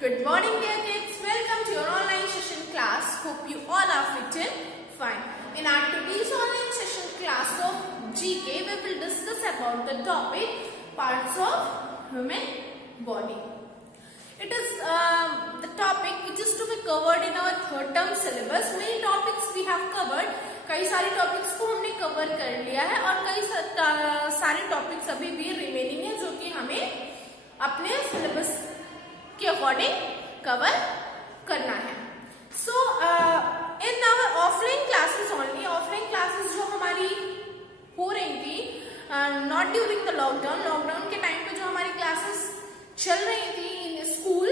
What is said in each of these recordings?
Good morning dear kids, welcome to your online session class. Hope you all are fit and fine. In our today's online session class of GK, we will discuss about the topic parts of human body. It is the topic which is to be covered in our third term syllabus. Many topics we have covered. कई सारे topics को हमने cover कर लिया है और कई सारे टॉपिक्स अभी भी रिमेनिंग है जो कि हमें अपने सिलेबस के अकॉर्डिंग कवर करना है. So in our offline classes only, offline classes जो हमारी हो रही थी नॉट ड्यूरिंग द लॉकडाउन के टाइम पे जो हमारी क्लासेस चल रही थी इन स्कूल,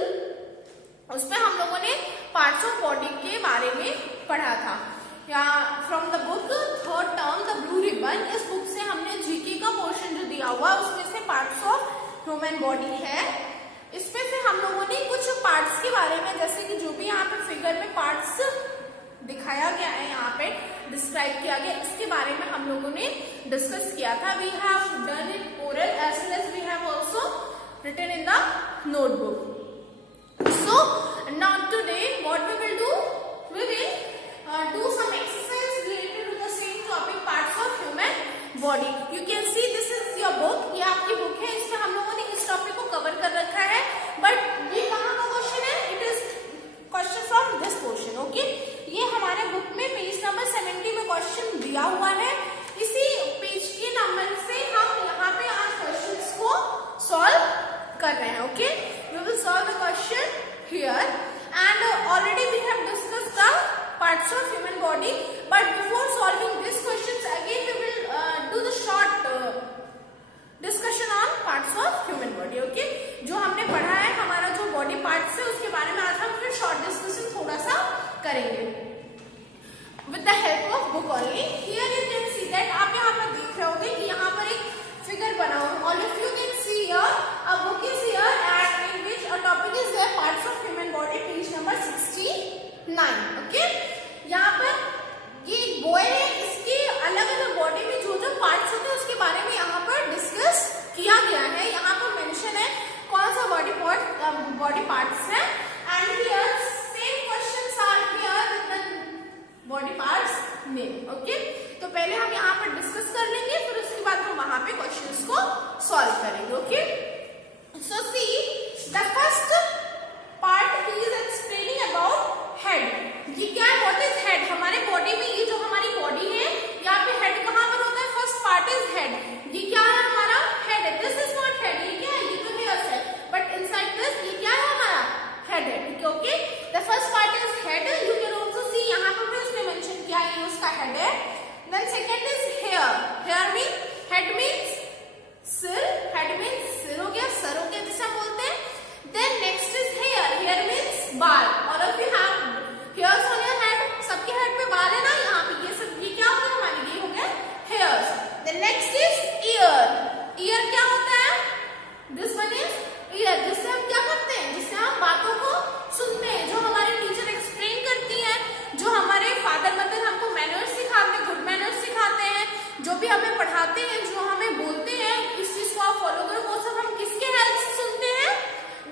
उसमें हम लोगों ने पार्ट्स ऑफ बॉडी के बारे में पढ़ा था. या from the book third term the blue ribbon, इस बुक से हमने जीके का पोर्शन जो दिया हुआ है उसमें से पार्ट्स ऑफ ह्यूमन बॉडी है. इसमें से हम लोगों ने कुछ पार्ट्स के बारे में, जैसे कि जो भी यहाँ पे फिगर में पार्ट्स दिखाया गया है, यहाँ पे डिस्क्राइब किया गया, इसके बारे में हम लोगों ने डिस्कस किया था. We have done it oral as well as we have also written in the notebook. So now today what we will do, we will do some exercise related to the same topic parts of human body. You can see this is your book, ये आपकी book है. इसमें हम लोगों ने इस topic को cover कर रखा है. बट ये कहाँ का क्वेश्चन है? It is question from this portion. Okay, ये हमारे बुक में पेज नंबर 70 में क्वेश्चन दिया हुआ है. इसी पेज के नंबर से हम यहाँ पे आज क्वेश्चन को सॉल्व कर रहे हैं. Okay, we will solve the question here and already we have discussed the parts of human body, but before solving these questions again we will do the short discussion on parts of human body. Okay, जो हमने पढ़ा है हमारा जो body parts है उसके बारे में आज हम फिर शॉर्ट डिस्कशन थोड़ा सा करेंगे with the help of book only. Here you can see that आप यहाँ पर देख रहे होंगे कि यहाँ पर एक फिगर बना हुआ. All of you can see here a book is here and in which a topic is there, parts of human body, page number 69. Okay, यहाँ पर ये बॉय है, इसके अलग अलग बॉडी में जो जो पार्ट्स होते हैं उसके बारे में यहाँ पर डिस्कस किया गया है. यहाँ पर मेंशन है कौन सा बॉडी पार्ट्स है. And here same questions are here with the body parts name. Okay, तो पहले हम यहाँ पर डिस्कस कर लेंगे, फिर उसके बाद हम वहां पे क्वेश्चंस को सॉल्व करेंगे. Okay, so see the first part he is explaining about head. ये क्या है? What is head? हमारे बॉडी में ये जो हमारी बॉडी है यहाँ पे हेड कहाँ पर होता है? First part is head. ये क्या है? हमारा हेड है. This is not head. ये क्या है? ये तो हेयर्स है, बट इनसाइड दिस ये क्या है? हमारा हेड है. ठीक है. Okay, the first part is head. You can also सी यहाँ पर भी उसने मेंशन किया है, उसका हेड है. Then second is hair. Hair mean, head means सिर, हेड मीन्स सिर हो गया, सर हो गया जिसे हम बोलते हैं. Then next is hair. Hair means बाल. और if you have hairs on your head, सबके हेड पे बाल है ना, यहाँ पे ये सब, ये क्या हो गया हमारे? ये हो गया hairs. Then next is ear. ear क्या होता है? This one is ear. जिससे हम क्या करते हैं? जिससे हम बातों को सुनते हैं, जो हमारे टीचर एक्सप्लेन करती हैं, जो हमारे फादर मदर हमको मैनर्स सिखाते हैं, गुड मैनर्स सिखाते हैं, जो भी हमें पढ़ाते हैं, जो हमें बोलते हैं इस चीज को आप फॉलो करो, वो सब हम किसके हेल्प से सुनते हैं?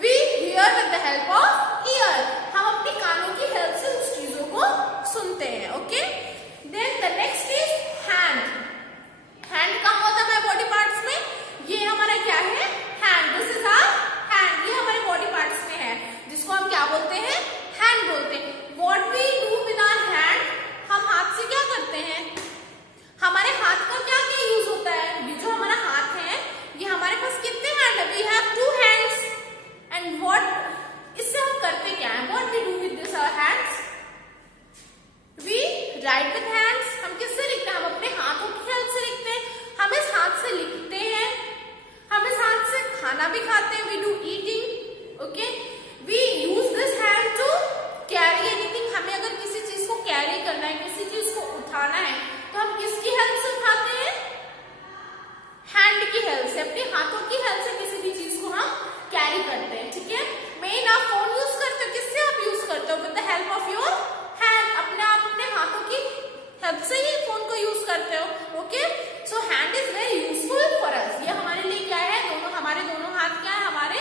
We hear with the help of ear. हम अपनी कानों की हेल्प से उस चीजों को सुनते हैं. Okay, then the next is hand. Hand कहाँ होता है बॉडी पार्ट्स में? ये हमारा क्या है? Hand. This is our hand. ये हमारे बॉडी पार्ट्स में है, जिसको हम क्या बोलते हैं? हैंड बोलते हैं. What we do with our hand, हम हाथ से क्या करते हैं? हमारे हाथ का क्या क्या यूज होता है? ये जो हमारा हाथ है, ये हमारे पास कितने हैंड है? We have 2 hands. And what, इससे हम करते क्या है? What we do with this our hands? We write with hands. हम किससे लिखते हैं? हम अपने हाथों की हेल्प से लिखते हैं. हम इस हाथ से लिखते हैं, हम इस हाथ से खाना भी खाते हैं. We do eating. Okay, we use this hand to carry anything. हमें अगर किसी चीज को कैरी करना है, किसी चीज को उठाना है, तो हम किसकी हेल्प से उठाते हैं? हैंड की हेल्प से, अपने हाथों की हेल्प से किसी भी चीज को हम कैरी करते हैं. ठीक है. मेन आप फोन यूज करते हो, किससे आप यूज करते हो? With the help of your hand. अपने हाथों की हेल्प से ही फोन को यूज करते हो. Okay, so hand is very useful for us. ये हमारे लिए क्या है? हमारे दोनों हाथ क्या है? हमारे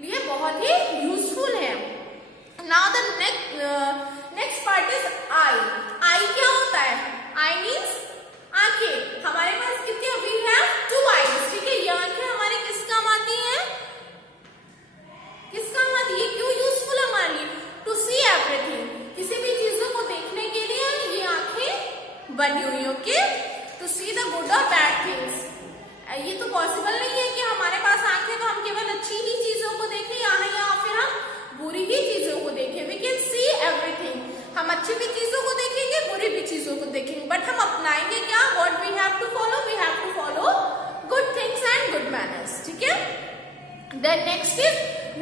लिए बहुत ही यूजफुल है.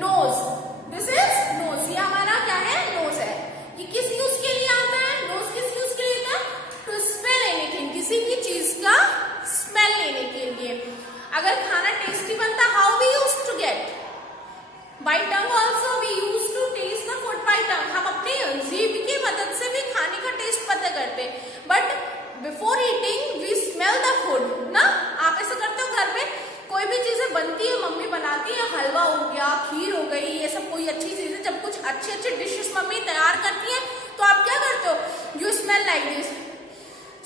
नोज, दिस इज नोज, ये हमारा क्या है, नोज है। ये किस यूज के लिए आता है, नोज किस यूज के लिए आता है, टू स्मेल एनीथिंग, किसी भी चीज का स्मेल लेने के लिए। अगर खाना टेस्टी बनता, how we use to get, by tongue also we use to taste the food by tongue, हम अपने जीभ की मदद से भी खाने का टेस्ट पता करते हैं, but before eating we smell the food ना। आप ऐसा करते हो घर पे, कोई भी चीजें बनती है, मम्मी बनाती है, हलवा हो गया, खीर हो गई, ये सब कोई अच्छी चीजें, जब कुछ अच्छी अच्छी डिशेस मम्मी तैयार करती है तो आप क्या करते हो, you smell like this,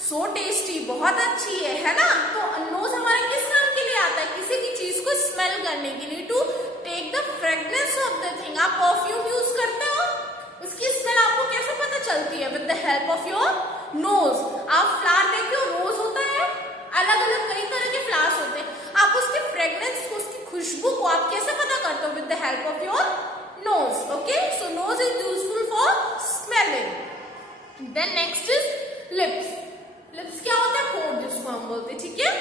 so tasty, बहुत अच्छी है ना। तो नोज हमारा किस काम के लिए आता है, किसी भी चीज को स्मेल करने के लिए, to take the fragrance of the thing. आप परफ्यूम यूज करते हो, उसकी स्मेल आपको कैसे पता चलती है, with the help of your nose. आप फ्लावर देखते हो, रोज होता है, अलग अलग कई तरह के फ्लावर्स होते हैं, आप उसके फ्रेग्रेंस को, उसकी खुशबू को आप कैसे पता करते हो, with the help of your nose. Okay, so nose is useful for smelling. Then next is lips. Lips क्या होता है, होंठ जिसको हम बोलते हैं, ठीक है।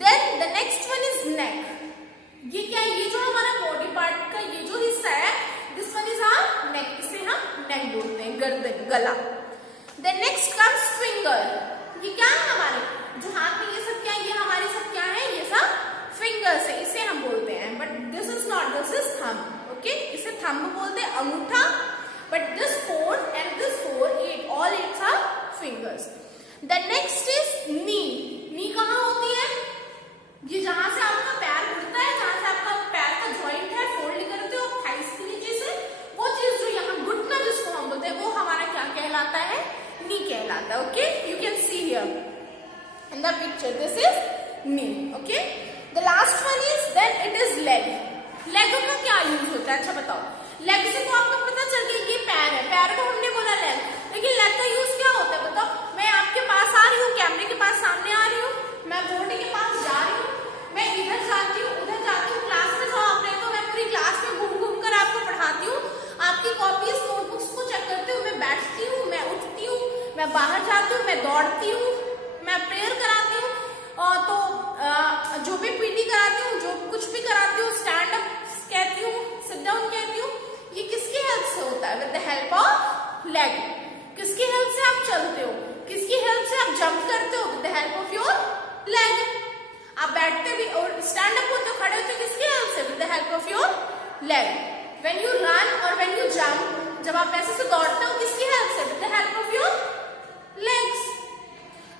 Then the next one is neck. ये क्या है, ये जो हमारा बॉडी पार्ट का ये जो हिस्सा है, this one is our neck, इसे हम नेक बोलते हैं, गर्दन, गला। Then next comes finger. ये क्या है, हमारे जो हाथ में ये सब क्या है, ये हमारी सब क्या है, ये सब फिंगर्स है, इसे हम बोलते हैं, but this is not, this is thumb. Okay, इसे थंब बोलते हैं, अंगूठा, but this four and this four, it all its are fingers. The next is knee. Knee कहाँ होती है, ये जहां से आपका पैर उठता है, जहां से आपका पैर का जॉइंट है, फोल्ड करते हो थाइस के नीचे से, वो चीज जो यहाँ घुटना जिसको हम बोलते हैं, वो हमारा क्या कहलाता है, नी कहलाता है। Okay, you can see here in the picture, this is knee. Okay, the last one is then it is leg. Leg का क्या यूज होता है, अच्छा बताओ। लेग से तो आपको पता चल गया ये पैर है, पैर को हमने बोला लेग, लेकिन लेग का यूज क्या होता है बताओ। मैं आपके पास आ रही हूँ, कैमरे के पास सामने आ रही हूँ, मैं बोर्ड के पास जा रही हूँ, मैं इधर जाती हूँ, उधर जाती हूँ, क्लास में जाओ आप रहे तो मैं पूरी क्लास में घूम घूम कर आपको पढ़ाती हूँ, आपकी कॉपीज नोटबुक्स को चेक करती हूँ, मैं बैठती हूँ, मैं उठती हूँ, मैं बाहर जाती हूँ, मैं दौड़ती हूँ, मैं प्रेयर कराती हूँ, और तो जो भी पीटी कराती हूँ, जो कुछ भी कराती हूँ, स्टैंड अप कहती हूँ, सिट डाउन कहती हूँ, ये किसकी हेल्प से होता है, with the help of leg. किसकी हेल्प से आप चलते हो, किसकी हेल्प से आप जंप करते हो, with the help of your leg. आप बैठते भी और स्टैंड अप होते हो, खड़े होते हो, किसकी हेल्प से, with the help of your leg. When you run और व्हेन यू जंप, जब आप ऐसे से दौड़ते हो, किसकी हेल्प से, with the help of your legs.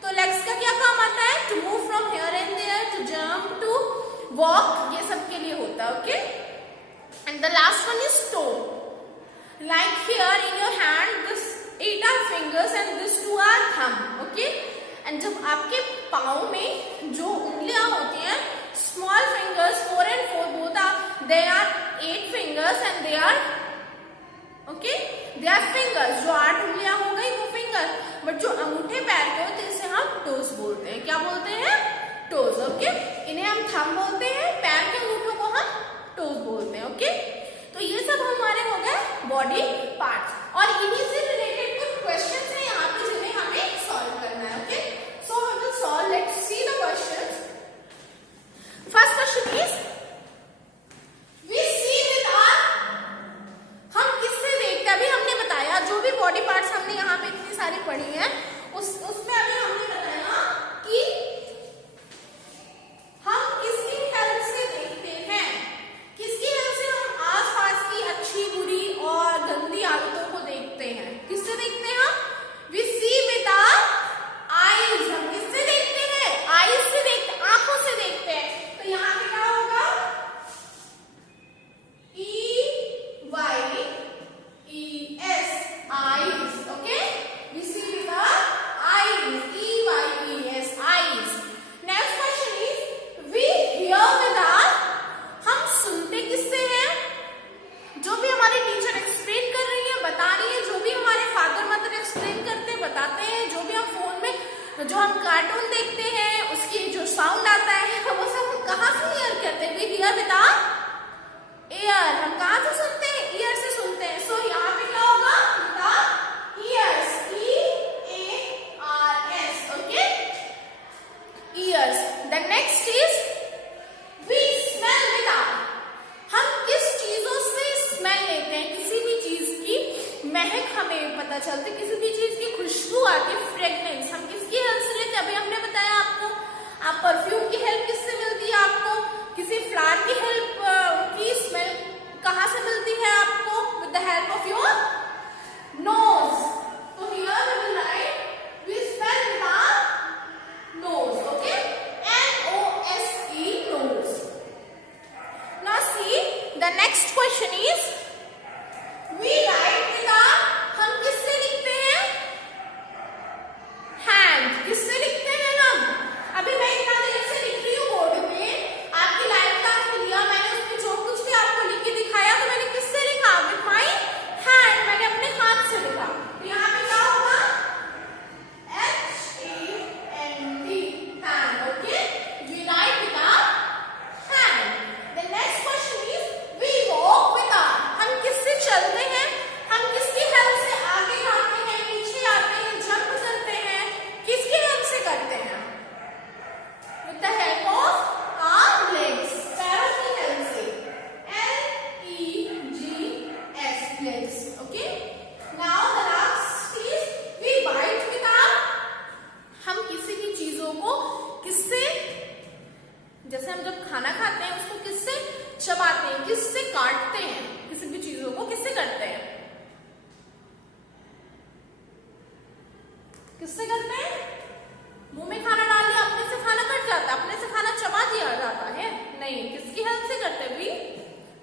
तो लेग्स का क्या काम आता है, to move from here and there, to jump, to walk, ये सब के लिए होता है। Okay, and the last one is toe. Like here in your hand, this 8 are fingers and this 2 are thumb. Okay, and जब आपके पाँव में जो उंगलियां होती हैं, small fingers 4 and 4 both are, they are 8 fingers and they are, okay, they are fingers. जो 8 उंगलियां हो गई वो finger, but जो अंगूठे पैर के होते हैं इसे हम toes बोलते हैं। क्या बोलते हैं, toes. Okay, इन्हें हम thumb बोलते हैं, पैर के अंगूठों को हम toes बोलते हैं। Okay, तो ये सब हमारे हो गए बॉडी पार्ट्स, और इन्हीं से रिलेटेड कुछ क्वेश्चंस हैं यहाँ पे जिन्हें हमें सॉल्व करना है। Okay, so we will solve, let's see the questions. First question is, we see with our, हम किससे देखते हैं, अभी हमने बताया जो भी बॉडी पार्ट्स हमने यहाँ पे इतनी सारी पढ़ी हैं, उसमें अभी हमने बताया कि हम किसकी हेल्प से देखते हैं, किसकी हेल्प से हम आसपास की अच्छी बुरी और गंदी आदतों को देखते हैं। पता चलती, किसी भी चीज की खुशबू आती, फ्रेग्रेंस, हम किसकी हेल्प से लेते हैं? अभी हमने बताया आपको, आप परफ्यूम की हेल्प किससे मिलती है आपको? किसी फ्लावर की हेल्प, की स्मेल कहाँ से मिलती है आपको? With the help of your nose. तो here we will write we smell with our nose. Okay, N-O-S-E, nose. Now see, the next question is we write with our, हम किससे लिखते हैं? hand. किससे लिखते हैं हम? अभी मैं इतना देर से लिख रही हूँ बोर्ड पे, आपकी लाइव क्लास में लिया मैंने, उसमें जो कुछ भी आपको लिख के दिखाया तो मैंने किससे लिखा? With my hand. मैंने अपने हाथ से लिखा. तो यहाँ पे क्या होगा? H-A-N-D, hand. Okay, we write with our hand. The next question is we walk with our, हम किससे चलते हैं? हम किसकी हेल्प से आगे जाते हैं, पीछे आते हैं, जंप करते हैं? किसकी हेल्प से करते हैं? With the help of our legs, पैरों की हेल्प से. L-E-G-S, legs. Okay, now the last is we bite with our, हम किसी भी चीजों को किससे, जैसे हम जब खाना खाते हैं उसको किससे चबाते हैं, किससे काटते हैं? किसी भी चीजों को किससे करते हैं? किससे करते हैं? मुंह में खाना डाल दिया, अपने से खाना कट जाता है, अपने से खाना चबा दिया जाता है? नहीं, किसकी हेल्प से करते हैं? We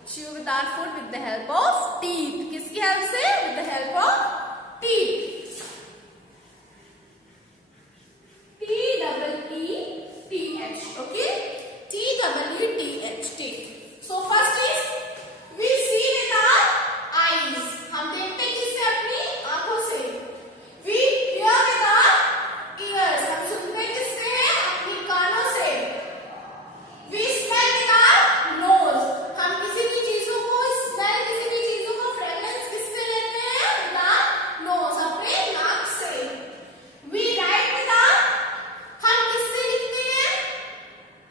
chew with our food with the help of teeth. किसकी हेल्प से? With the help of teeth. T-E-E-T-H. Okay, T-E-E-T-H, teeth. So first is we see with our eyes. हम देखते हैं किससे? अपनी आंखों से. We hear with our ears. हम सुनते हैं किससे? अपनी कानों से. We smell with our nose. हम किसी भी चीजों को स्मेल, किसी भी चीजों को फ्रेग्रेंस किससे लेते हैं? With our nose, अपने नाक से. We write with our, हम किससे लिखते हैं?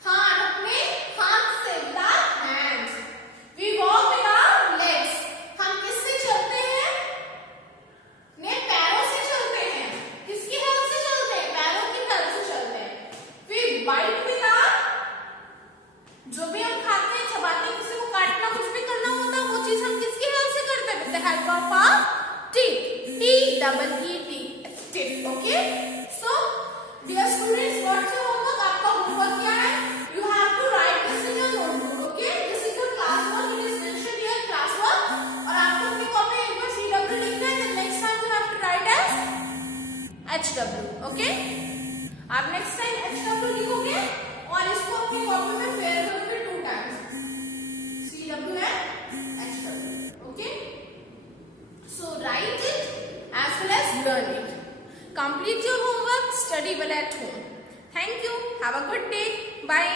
हाथ, अपने हाथ से. With our hands. We walk with our legs. हम किससे चलते हैं? ने पैरों से चलते हैं. किसकी हेल्प से चलते हैं? पैरों की हेल्प से चलते हैं. We bite with our, जो भी हम खाते हैं, चबाते हैं, किसी को काटना, कुछ भी करना होता है, वो चीज हम किसकी हेल्प से करते हैं? With the help of our teeth. T-E-E-T, teeth. Okay, so dear students, what's your homework? आपका homework क्या है? You have to write this in your notebook. Okay, this is the classwork. It is mentioned here, classwork. और आपको अपनी copy में एक बार CW लिखना है, then next time you have to write as HW. Okay, आप next time HW लिखोगे और इसको अपनी कॉपी में फेयर करोगे 2 times. CW and HW. Okay, so write it as well as learn it. Complete your homework, study well at home. Thank you. Have a good day. Bye.